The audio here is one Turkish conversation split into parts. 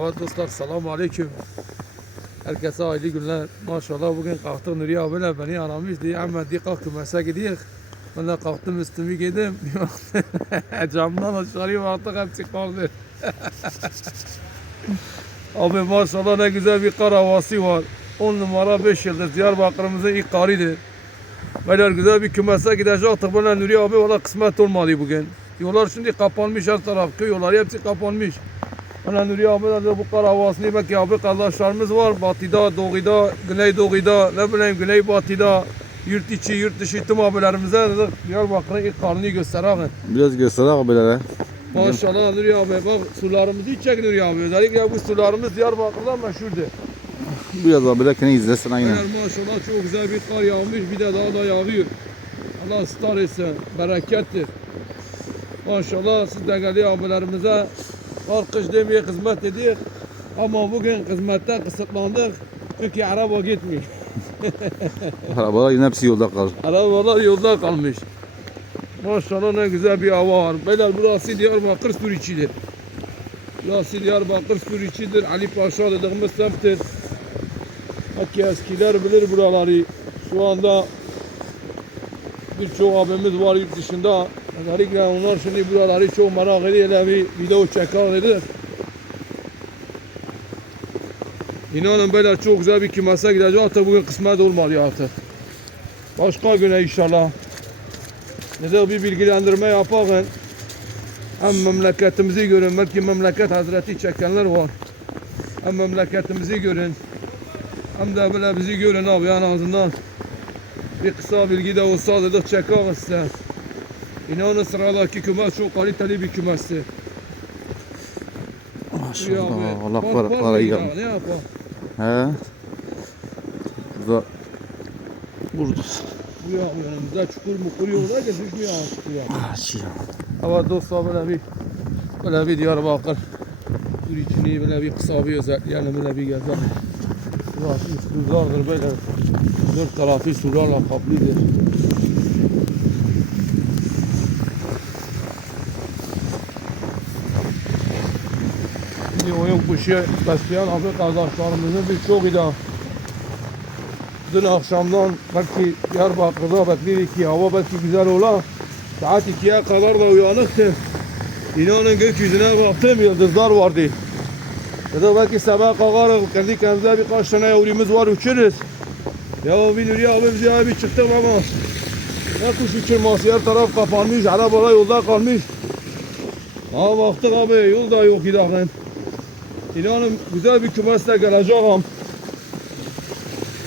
Evet dostlar selamun aleyküm. Herkese hayırlı günler. Maşallah bugün kalktık Nuriye abiyle beni aramış diye hemen diye kalk kümese gidiyoruz. Ben de kalktım üstümü giydim. Camdan aşağıya baktık hepsi kaldı. Abi maşallah ne güzel bir kar havası var. 10 numara 5 yıldız Diyarbakır'ımızın ilk karıydı. Beyler güzel bir kümese gidecektik. Bana Nuri abi valla kısmet olmadı bugün. Yollar şimdi kapanmış her taraf. Köy yolları hepsi kapanmış. Nuri abi de bu kar havasını belki abi kardeşlerimiz var. Batıda, doğuda, güneydoğuda, ne bileyim güneybatıda, yurt içi, yurt dışı tüm abilerimize dedik Diyarbakır'ın ilk karını gösterelim. Biraz göster abilere. Maşallah Nuri abi bak sularımızı içecek Nuri abi. Özellikle bu sularımız Diyarbakır'dan meşhurdur. Biraz abiler kendini izlesin aynen. Eğer maşallah çok güzel bir kar yağmış bir de daha da yağıyor. Allah star etsin, berekettir. Maşallah siz değerli abilerimize alkış demeye hizmet ediyor. Ama bugün hizmette kısıtlandık. Çünkü araba gitmiyor. Arabalar yine hepsi yolda kalır. Arabalar yolda kalmış. Maşallah ne güzel bir hava var. Beyler burası Diyarbakır Suriçidir. Burası Diyarbakır Suriçidir. Ali Paşa dediğimiz semttir. Belki eskiler bilir buraları. Şu anda birçok abimiz var yurt dışında. Özellikle onlar şimdi buraları çok merak ediyorlar. Bir video çekerler. İnanın beyler çok güzel bir kümese gideceğiz. Hatta bugün kısmet olmadı artık. Başka güne inşallah. Ne de bir bilgilendirme yapalım. Hem memleketimizi görün. Belki memleket hazreti çekenler var. Hem memleketimizi görün. Hem de böyle bizi görün abi en azından. Bir kısa bilgi de olsa dedik çekeriz size. İnanın sıradaki kümes çok kaliteli bir kümesti. Maşallah. Allah para, parayı ya, yapmış. Ne yapalım? He. Burada Burada. Bu ya yanımızda çukur mukur yolda da düşmüyor artık ya. Ah, şey ya. Evet dostlar böyle bir böyle bir Diyarbakır Sur içini böyle bir kısa bir özetleyelim böyle bir gezelim. Burası üstüzardır böyle dört tarafı sularla kaplıdır. Şimdi oyun kuşu besleyen abi kardeşlerimizin birçok ile dün akşamdan belki Diyarbakır'da bekledik ki hava belki güzel ola. Saat 2'ye kadar da uyanıktı. İnanın gökyüzüne baktım yıldızlar vardı. Dedik belki sabah kalkarız kendi kendimize birkaç tane yavrumuz var uçuruz. Ya bir Nuri abi bize abi çıktık ama ne kuş uçurması her taraf kapanmış, arabalar yolda kalmış. Ha baktık abi yol da yok idakın. İnanın güzel bir kümesle geleceğim.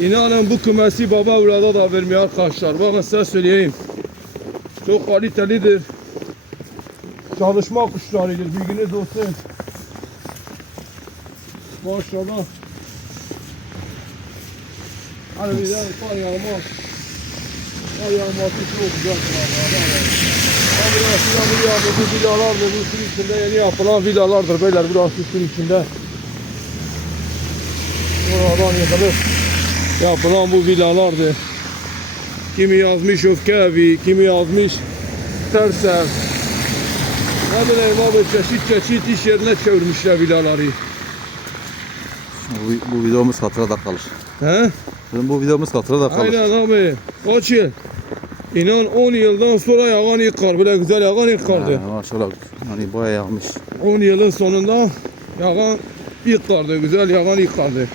İnanın bu kümesi baba evlada da vermiyor arkadaşlar. Bakın size söyleyeyim. Çok kalitelidir. Çalışma kuşlarıdır. Bilginiz olsun. Maşallah. Hani bir de kar yağmaz. Kar yağması çok güzel. Burası. Bu villalar da bu suyun içinde yeni yapılan villalardır. Beyler burası suyun içinde. Buradan yıkılıp yapılan bu villalardır. Kimi yazmış öfke evi, kimi yazmış terse. Ne bileyim abi çeşit çeşit iş yerine çevirmişler villaları. Bu, bu videomuz hatırada kalır. He? Bu videomuz hatırada kalır. Aynen abi. Kaç yıl? İnan 10 yıldan sonra yağan ilk kar. Böyle güzel yağan ilk kardı. He, maşallah. Hani bayağı yağmış. 10 yılın sonunda yağan ilk kardı. Güzel yağan ilk kardı.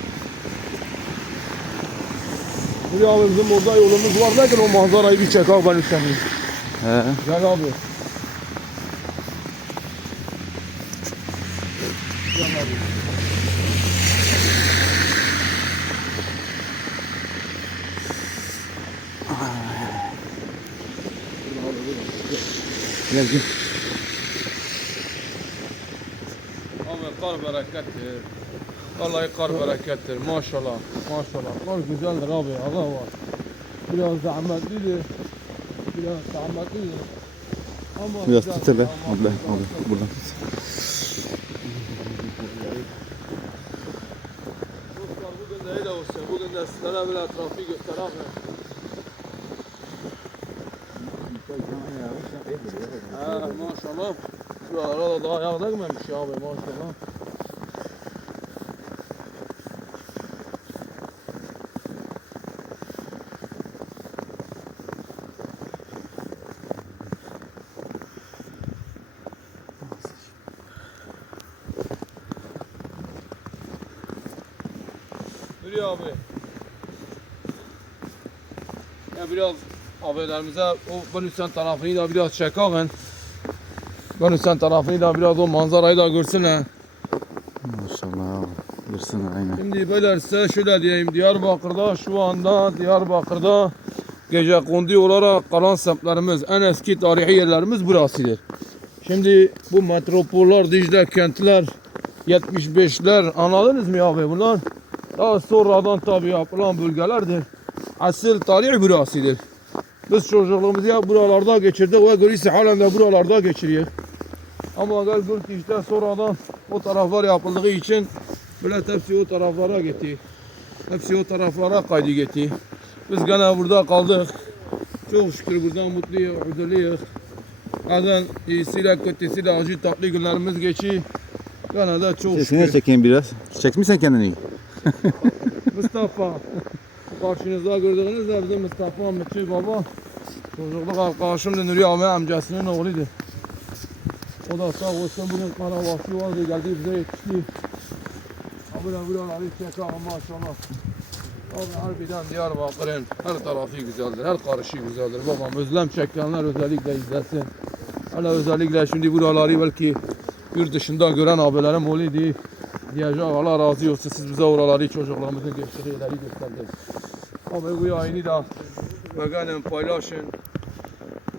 Bir abi bizim orada yolumuz var. Nedir o manzarayı bir çek abi ben istedim. He. Gel abi. Gel gel. Abi kar berekettir. Vallahi kar berekettir. Maşallah. Maşallah. Kar güzeldir abi. Allah var. Biraz zahmetlidir. Biraz zahmetlidir. Ama Biraz güzel. tut hele. Ama Abla, güzel. abla. Buradan tut. Dostlar bugün de öyle olsun. Bugün de sizlere böyle etrafı göstereyim. Ha maşallah. Şu arada daha ayağa değmemiş ya abi maşallah. Yürü abi. Ya biraz abilerimize o Banüsen tarafını da biraz çekalım. Banüsen tarafını da biraz o manzarayı da görsünler. Maşallah. Görsün aynen. Şimdi böyle size şöyle diyeyim Diyarbakır'da şu anda Diyarbakır'da gece kondu olarak kalan semtlerimiz en eski tarihi yerlerimiz burasıdır. Şimdi bu metropoller, Dicle kentler, 75'ler anladınız mı abi bunlar? Daha sonradan tabi yapılan bölgelerdir. Asıl tarih burasıdır. Biz çocukluğumuzu ya buralarda geçirdik ve görüyorsa halen de buralarda geçiriyor. Ama gel gör ki işte sonradan o taraflar yapıldığı için Millet hepsi o taraflara gitti. Hepsi o taraflara kaydı gitti. Biz gene burada kaldık. Çok şükür buradan mutluyuz, huzurluyuz. Bazen iyisiyle kötüsüyle acı tatlı günlerimiz geçiyor. Gene de çok Sesini şükür. çekeyim biraz. Çekmişsen kendini. Mustafa. Karşınızda gördüğünüz de bizim Mustafa Mıçı baba. Çocukluk arkadaşım da Nuri Ahmet amcasının oğluydu. O da sağ olsun bugün Karabaşı vardı geldi bize yetişti. Abone buraları çekelim maşallah. Abi harbiden Diyarbakır'ın her tarafı güzeldir, her karışı güzeldir. Babam özlem çekenler özellikle izlesin. Hele özellikle şimdi buraları belki yurt dışında gören abilerim olaydı. Diyecek Allah razı olsun siz bize oraları çocuklarımızın geçtiği yerleri gösterdiniz. Abi bu yayını da veganın paylaşın.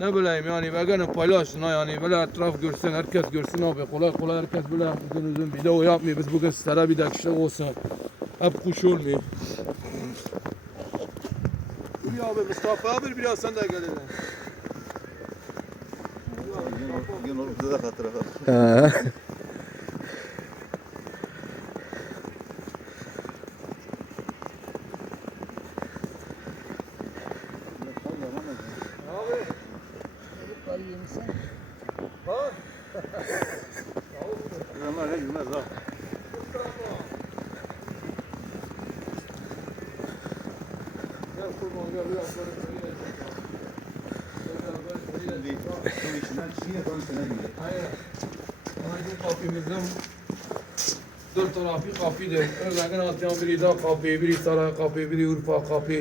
Ne bileyim yani veganın paylaşın ha yani böyle etraf görsün herkes görsün abi kolay kolay herkes böyle uzun uzun video yapmıyor biz bugün sizlere bir dakika olsun hep kuş olmuyor. Bir abi Mustafa abi biraz sen de gelelim. He. Abi. Ha? Gel kurban gel biraz böyle şöyle. Aynen. Aynı kapımızın dört tarafı kapıdır. Örneğin atıyorum biri dağ kapı, biri saray kapı, biri Urfa kapı.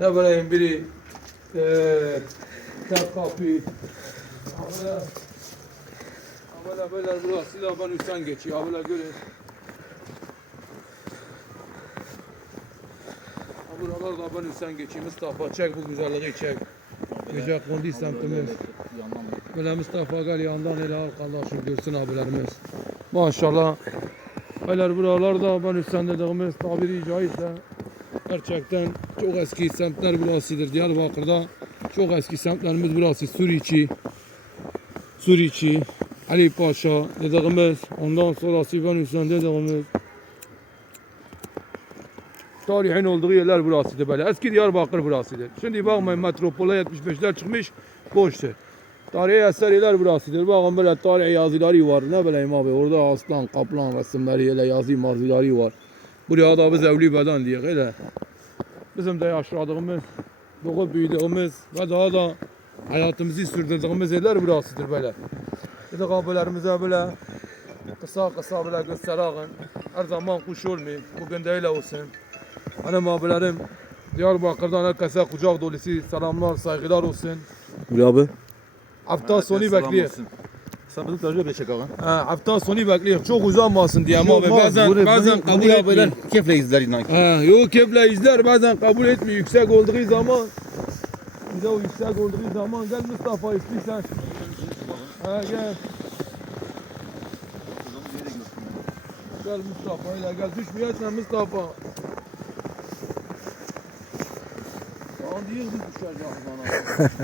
Ne bileyim biri eee tek kapı. Böyle böyle böyle burası da ben üstten geçiyor. Böyle görün. Ha, Buralar da ben üstten geçeyim. Mustafa çek bu güzelliği çek. Gece kondi semtimiz. Böyle Mustafa gel yandan ele al kardeşim görsün abilerimiz. Maşallah. Beyler buralarda ben üstten dediğimiz tabiri caizse gerçekten çok eski semtler burasıdır. Diyarbakır'da çok eski semtlerimiz burası. Suriçi, Suriçi, Ali Paşa dediğimiz, ondan sonrası ben üstten dediğimiz tarihin olduğu yerler burasıdır böyle. Eski Diyarbakır burasıdır. Şimdi bakmayın metropole 75'ler çıkmış boştur. Tarihi eserler burasıdır. Bakın böyle tarihi yazıları var. Ne bileyim abi orada aslan, kaplan resimleri, öyle yazı mazıları var. Buraya da biz evli beden diye öyle. Bizim de yaşadığımız, doğup büyüdüğümüz ve daha da hayatımızı sürdürdüğümüz yerler burasıdır böyle. Dedik abilerimize böyle kısa kısa böyle gösterelim. Her zaman kuş olmuyor. Bugün de öyle olsun. Hanım abilerim Diyarbakır'dan herkese kucak dolusu selamlar, saygılar olsun. Buraya abi. Hafta sonu bekliyor. Sen bizim tecrübe çek abi. Ha, hafta sonu bekliyor. Çok uzanmasın diye ama abi bazen bunu- bazen kabul etmiyor. Keyifle izler inan ki. Ha, yok keble izler bazen kabul etmiyor. Yüksek olduğu zaman bir de o yüksek olduğu zaman gel Mustafa istiyorsan. Ha gel. Gel Mustafa ile gel düşmeyeceksin Mustafa. Lan diye biz düşeceğiz bana.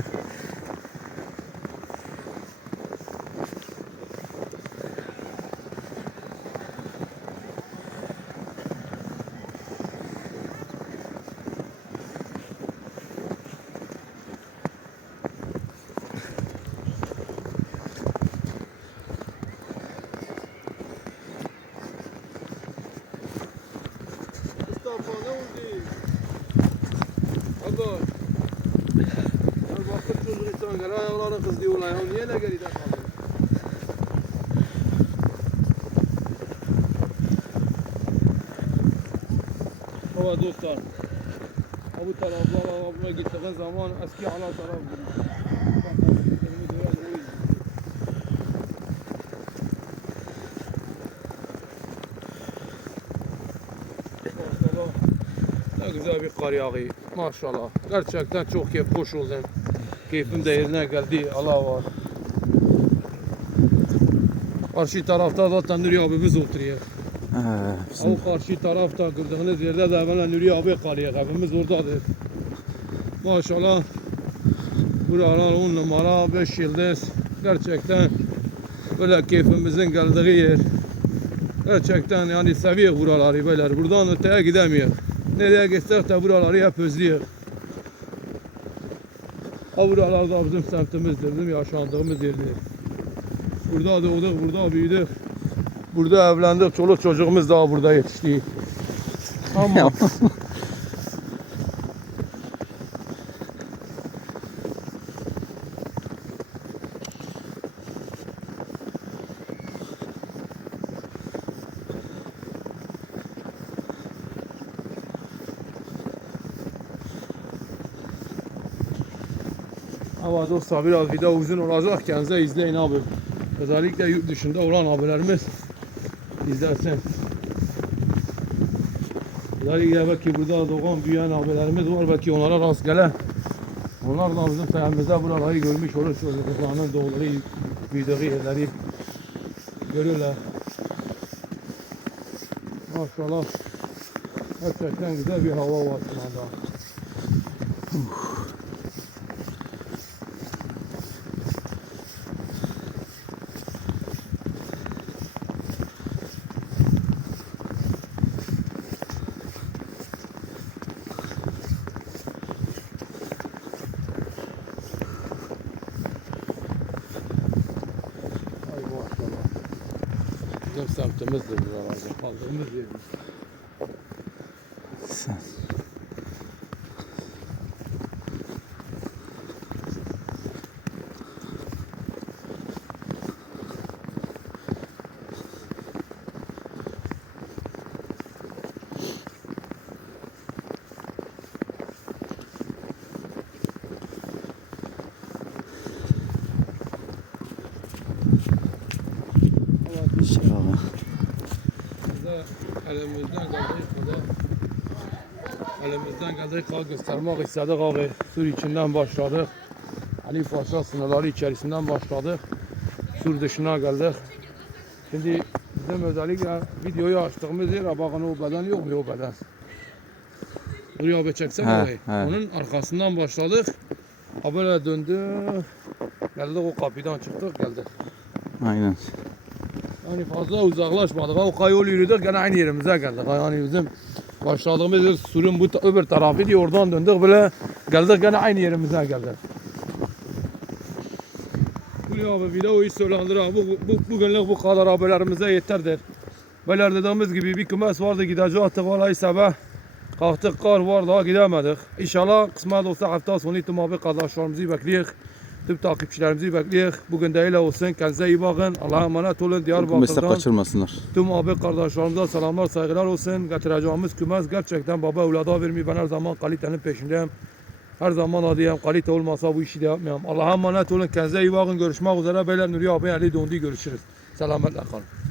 Mustafa ne oldu? Aga. Ya bakın çocuğu ayaklarını kız diyorlar ya niye ne geride kaldı? Evet dostlar. Bu taraflara buraya gittiğin zaman eski ana taraf. Ne güzel bir kar yağıyor. Maşallah. Gerçekten çok keyif, hoş oldum. Keyfim de yerine geldi. Allah var. Karşı tarafta zaten Nuri abimiz oturuyor. Bizim O karşı tarafta gördüğünüz yerde de hemen Nuri abi kalıyor. Evimiz oradadır. Maşallah. Buralar on numara 5 yıldız. Gerçekten böyle keyfimizin geldiği yer. Gerçekten yani seviyor buraları böyle. Buradan öteye gidemiyor. Nereye gitsek de buraları hep özlüyor. Ha buralar da bizim semtimizdir, bizim yaşandığımız yerdir. Burada doğduk, burada büyüdük. Burada evlendik, çoluk çocuğumuz daha burada yetişti. Ama Ama dostlar biraz video uzun olacak kendinize izleyin abi. Özellikle yurt dışında olan abilerimiz izlersin. Özellikle belki burada doğan büyüyen abilerimiz var belki onlara rast gelen. Onlar da bizim sayemizde buraları görmüş olur. Çocuklarının doğduğu, büyüdüğü yerleri görürler. Maşallah. Gerçekten güzel bir hava var şu anda. Ay maşallah. Bizim semtimizdir buralarda. Kaldığımız yerimiz. De elimizden geldiği kadar elimizden geldiği kadar göstermek istedik abi. Sur içinden başladık. Ali Paşa sınırları içerisinden başladık. Sur dışına geldik. Şimdi bizim özellikle videoyu açtığımız yer bakın o beden yok mu o beden. Buraya abi çeksene orayı. Onun arkasından başladık. Ha böyle döndü. Geldik o kapıdan çıktık geldik. Aynen. Yani fazla uzaklaşmadık. O kayol yürüdük gene aynı yerimize geldik. Yani bizim başladığımız surun bu öbür tarafı diye oradan döndük böyle geldik gene aynı yerimize geldik. Bu abi videoyu söylendir. Bu, bu, bugünlük bu kadar haberlerimize yeterdir. Böyle dediğimiz gibi bir kümes vardı gidecektik vallahi sabah. Kalktık kar var daha gidemedik. İnşallah kısmet olsa hafta sonu tüm abi kardeşlerimizi bekliyoruz. Tüm takipçilerimizi bekliyoruz. Bugün de öyle olsun. Kendinize iyi bakın. Allah'a emanet olun. Diyarbakır'dan. kaçırmasınlar. Tüm abi kardeşlerimize selamlar saygılar olsun. Getireceğimiz kümes gerçekten baba evlada vermiyor. Ben her zaman kalitenin peşindeyim. Her zaman diyeyim kalite olmasa bu işi de yapmayayım. Allah'a emanet olun. Kendinize iyi bakın. Görüşmek üzere. Beyler Nuri abi Ali Dondi görüşürüz. Selametle kalın.